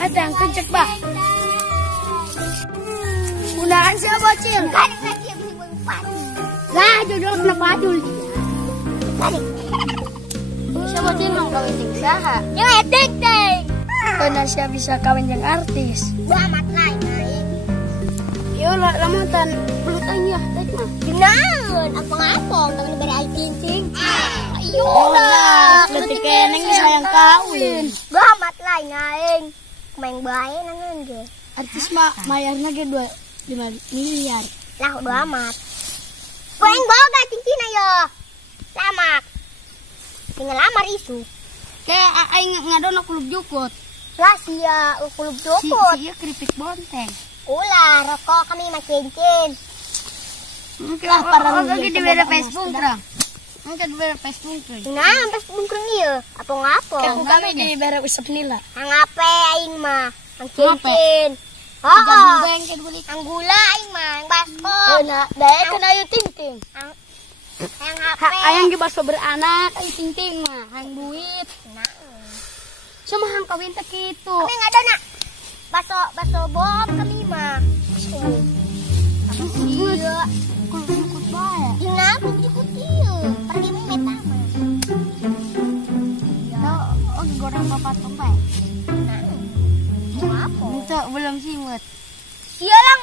Ada yang kenceng, Pak. Undaan siapa, bocil? Lah, jodoh kena padul dia. Siapa bocil yang kawin yang saha? Yang etik, Teng. Benar siapa bisa kawin yang artis? Amat lain, naik. Yolah, lamutan. Pelutan ya, tadi mah. Benar, apa-apa, kami beri cincin. Yolah, ketika neng sayang kawin. Amat lain, naik. Main baik nangan ge. Artis mah mayarnya ge 5 miliar. Lah udah amat. Main boga cincin ayo. Lama. Tinggal lamar isu. Kayak aing ngadon kulub jukut. Lah sia kulub jukut. Sia keripik bonteng. Ulah rokok kami mah cincin. Lah parang lagi di beda Facebook terang. Mungkin beda Facebook tuh. Nah, Facebook ieu. Apa ngapo? Kamu kami di beda usap nila. Ngape aing mah? Ang cincin. Heeh. Ang gula aing mah, ang basko. Nah, daya kena yu ting-ting. Ang ngape? Ayang ge baso beranak, aing ting-ting mah, ang duit. Nah. Sama hang kawin teh kitu. Kami ngadona. Baso bom kami mah. Iya. Kuluk-kuluk bae. Dina kuluk-kuluk ieu. Pergi meta mah. Ya, goreng bapak tumpah. Nah. Mau apa? Itu belum simut. Sialang